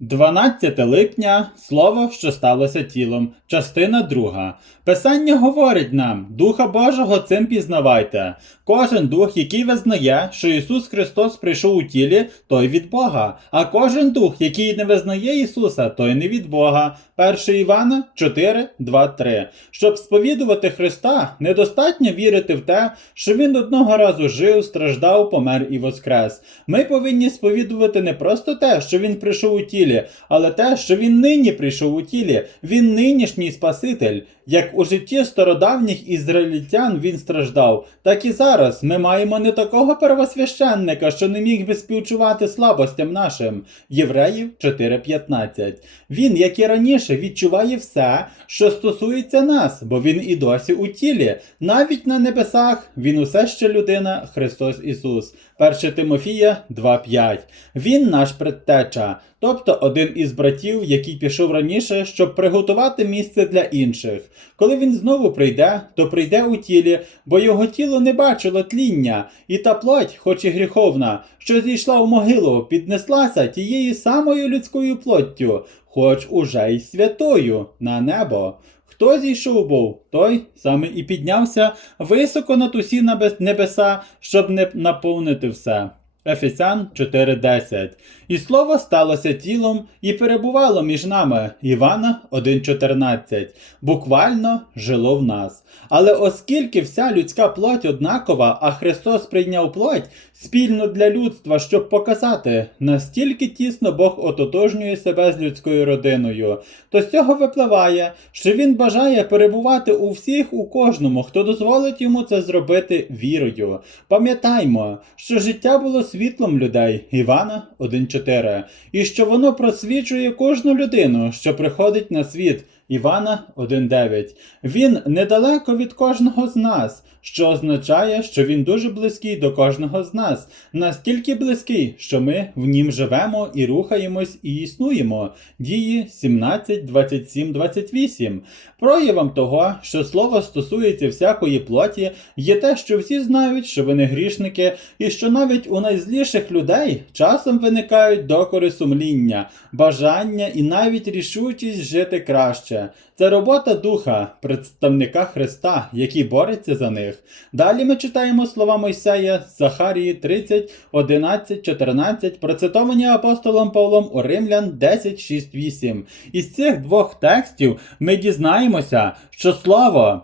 12 липня Слово, що сталося тілом, частина 2. Писання говорить нам: Духа Божого цим пізнавайте. Кожен дух, який визнає, що Ісус Христос прийшов у тілі, той від Бога. А кожен дух, який не визнає Ісуса, той не від Бога. 1 Івана 4, 2, 3. Щоб сповідувати Христа, недостатньо вірити в те, що Він одного разу жив, страждав, помер і воскрес. Ми повинні сповідувати не просто те, що Він прийшов у тілі, але те, що Він нині прийшов у тілі, Він нинішній Спаситель. Як у житті стародавніх ізраїльтян він страждав, так і зараз ми маємо не такого первосвященника, що не міг би співчувати слабостям нашим. Євреїв 4.15. Він, як і раніше, відчуває все, що стосується нас, бо він і досі у тілі. Навіть на небесах він усе ще людина, Христос Ісус. 1 Тимофія 2.5. Він наш предтеча, тобто один із братів, який пішов раніше, щоб приготувати місце для інших. Коли він знову прийде, то прийде у тілі, бо його тіло не бачило тління, і та плоть, хоч і гріховна, що зійшла в могилу, піднеслася тією самою людською плоттю, хоч уже й святою на небо. Хто зійшов був, той саме і піднявся високо над усі небес- небеса, щоб не наповнити все. Ефесян 4.10. І слово сталося тілом і перебувало між нами. Івана 1.14. Буквально жило в нас. Але оскільки вся людська плоть однакова, а Христос прийняв плоть спільно для людства, щоб показати, настільки тісно Бог ототожнює себе з людською родиною, то з цього випливає, що Він бажає перебувати у всіх, у кожному, хто дозволить йому це зробити вірою. Пам'ятаймо, що життя було світлом людей Івана 1.4, і що воно просвічує кожну людину, що приходить на світ. Івана 1.9. Він недалеко від кожного з нас, що означає, що він дуже близький до кожного з нас, настільки близький, що ми в нім живемо і рухаємось і існуємо. Дії 17, 27, 28. Проявом того, що слово стосується всякої плоті, є те, що всі знають, що вони грішники, і що навіть у найзліших людей часом виникають докори сумління, бажання і навіть рішучість жити краще. Це робота духа, представника Христа, який бореться за них. Далі ми читаємо слова Мойсея Захарії 30, 11, 14, процитовані апостолом Павлом у Римлян 10, 6, 8. Із цих двох текстів ми дізнаємося, що слово.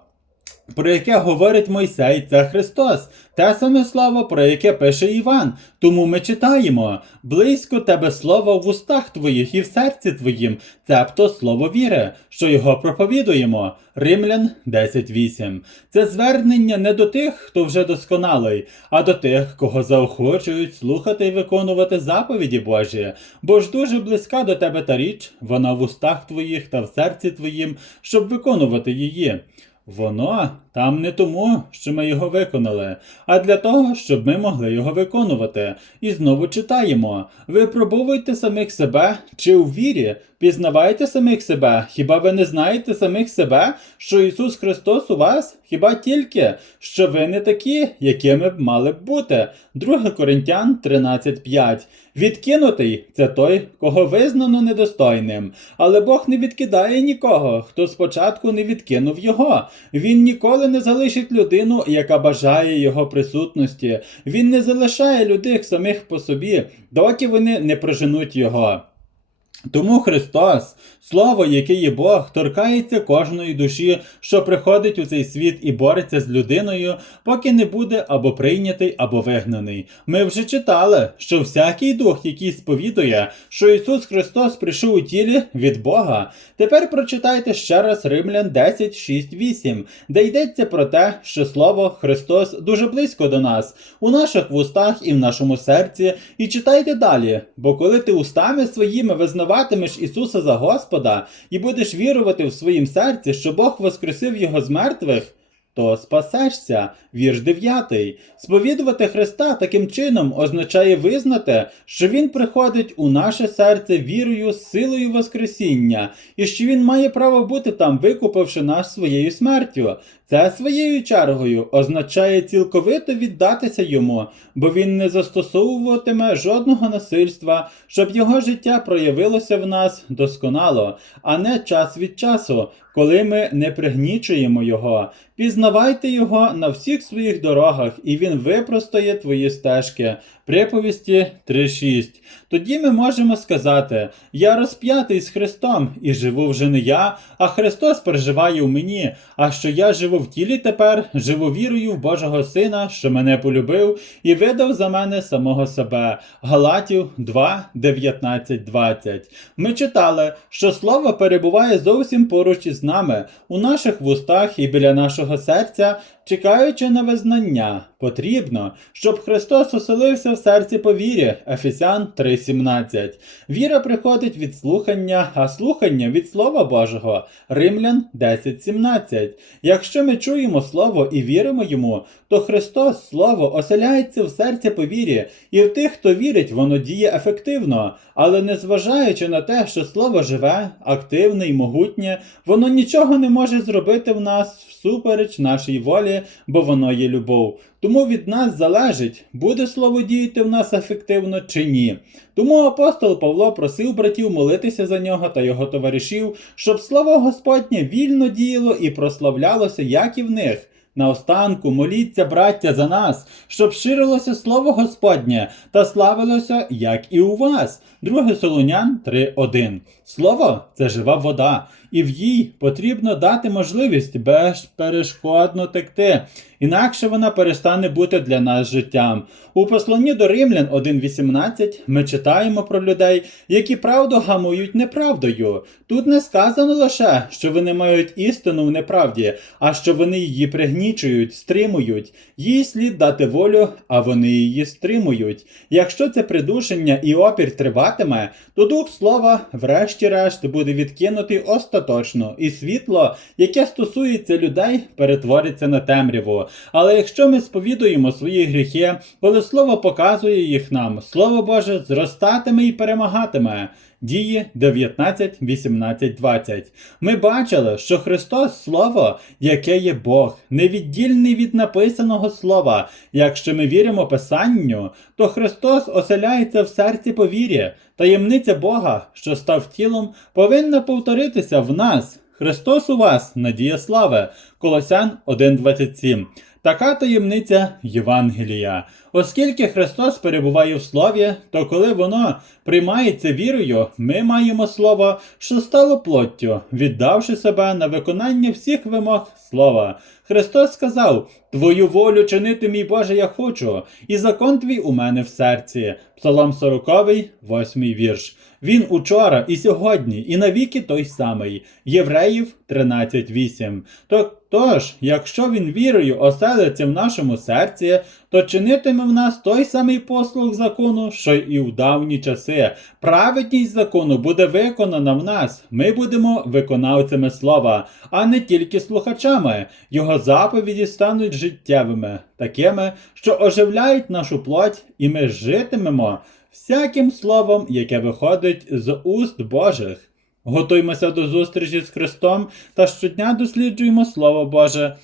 Про яке говорить Мойсей, це Христос, те саме слово, про яке пише Іван. Тому ми читаємо: близько тебе слово в устах твоїх і в серці твоїм, цебто слово віри, що його проповідуємо. Римлян 10.8. Це звернення не до тих, хто вже досконалий, а до тих, кого заохочують слухати і виконувати заповіді Божі, бо ж дуже близька до тебе та річ, вона в устах твоїх та в серці твоїм, щоб виконувати її. Воно там не тому, що ми його виконали, а для того, щоб ми могли його виконувати. І знову читаємо: випробовуйте самих себе чи у вірі, пізнавайте самих себе. Хіба ви не знаєте самих себе, що Ісус Христос у вас? Хіба тільки, що ви не такі, якими б мали б бути? 2 Коринтян 13.5 Відкинутий це той, кого визнано недостойним. Але Бог не відкидає нікого, хто спочатку не відкинув його. Він ніколи не залишить людину, яка бажає його присутності. Він не залишає людей самих по собі, доки вони не проженуть його. Тому Христос, Слово, яке є Бог, торкається кожної душі, що приходить у цей світ і бореться з людиною, поки не буде або прийнятий, або вигнаний. Ми вже читали, що всякий дух, який сповідує, що Ісус Христос прийшов у тілі від Бога. Тепер прочитайте ще раз Римлян 10, 6, 8, де йдеться про те, що Слово Христос дуже близько до нас, у наших вустах і в нашому серці. І читайте далі, бо коли ти устами своїми визнаватимеш Ісуса за Господа і будеш вірувати в своїм серці, що Бог воскресив Його з мертвих. То спасешся. Вірш 9. Сповідувати Христа таким чином означає визнати, що Він приходить у наше серце вірою, силою Воскресіння, і що Він має право бути там, викупивши нас своєю смертю. Це своєю чергою означає цілковито віддатися йому, бо він не застосовуватиме жодного насильства, щоб його життя проявилося в нас досконало, а не час від часу, коли ми не пригнічуємо його. Пізнавайте його на всіх своїх дорогах, і він випростає твої стежки. Приповісті 3.6. Тоді ми можемо сказати: Я розп'ятий з Христом, і живу вже не я, а Христос проживає в мені. А що я живу в тілі тепер, живу вірою в Божого Сина, що мене полюбив і видав за мене самого себе. Галатів 2, 19, 20. Ми читали, що слово перебуває зовсім поруч із нами, у наших вустах і біля нашого серця, чекаючи на визнання. Потрібно, щоб Христос оселився в серці по вірі. Ефесян 3.17. Віра приходить від слухання, а слухання від Слова Божого. Римлян 10.17. Якщо ми чуємо Слово і віримо йому, то Христос, Слово, оселяється в серці по вірі, і в тих, хто вірить, воно діє ефективно. Але незважаючи на те, що Слово живе, активне і могутнє, воно нічого не може зробити в нас всупереч нашій волі, бо воно є любов. Тому від нас залежить, буде слово діяти в нас ефективно чи ні. Тому апостол Павло просив братів молитися за нього та його товаришів, щоб слово Господнє вільно діяло і прославлялося, як і в них. Наостанку моліться, браття, за нас, щоб ширилося слово Господнє та славилося, як і у вас. 2 Солонян 3.1. Слово це жива вода, і в їй потрібно дати можливість безперешкодно текти, інакше вона перестане бути для нас життям. У посланні до Римлян 1.18 ми читаємо про людей, які правду гамують неправдою. Тут не сказано лише, що вони мають істину в неправді, а що вони її пригнічують, стримують. Їй слід дати волю, а вони її стримують. Якщо це придушення і опір триватиме, то дух слова, врешті-решт, буде відкинутий остаточно, і світло, яке стосується людей, перетвориться на темряву. Але якщо ми сповідуємо свої гріхи, коли слово показує їх нам, слово Боже зростатиме і перемагатиме. Дії 19, 18, 20. Ми бачили, що Христос Слово, яке є Бог, невіддільний від написаного слова. Якщо ми віримо Писанню, то Христос оселяється в серці по вірі. Таємниця Бога, що став тілом, повинна повторитися в нас. Христос у вас, надія слави. Колосян 1.27. Така таємниця Євангелія. Оскільки Христос перебуває в Слові, то коли воно приймається вірою, ми маємо Слово, що стало плоттю, віддавши себе на виконання всіх вимог Слова. Христос сказав: Твою волю чинити, мій Боже, я хочу, і закон твій у мене в серці. Псалом 40, 8 вірш. Він учора і сьогодні, і навіки той самий. Євреїв 13.8. То, тож, якщо він вірою оселиться в нашому серці, то чинитиме в нас той самий послуг закону, що і в давні часи. Праведність закону буде виконана в нас. Ми будемо виконавцями слова, а не тільки слухачами. Його заповіді стануть життєвими, такими, що оживляють нашу плоть, і ми житимемо всяким словом, яке виходить з уст Божих. Готуймося до зустрічі з Христом та щодня досліджуємо Слово Боже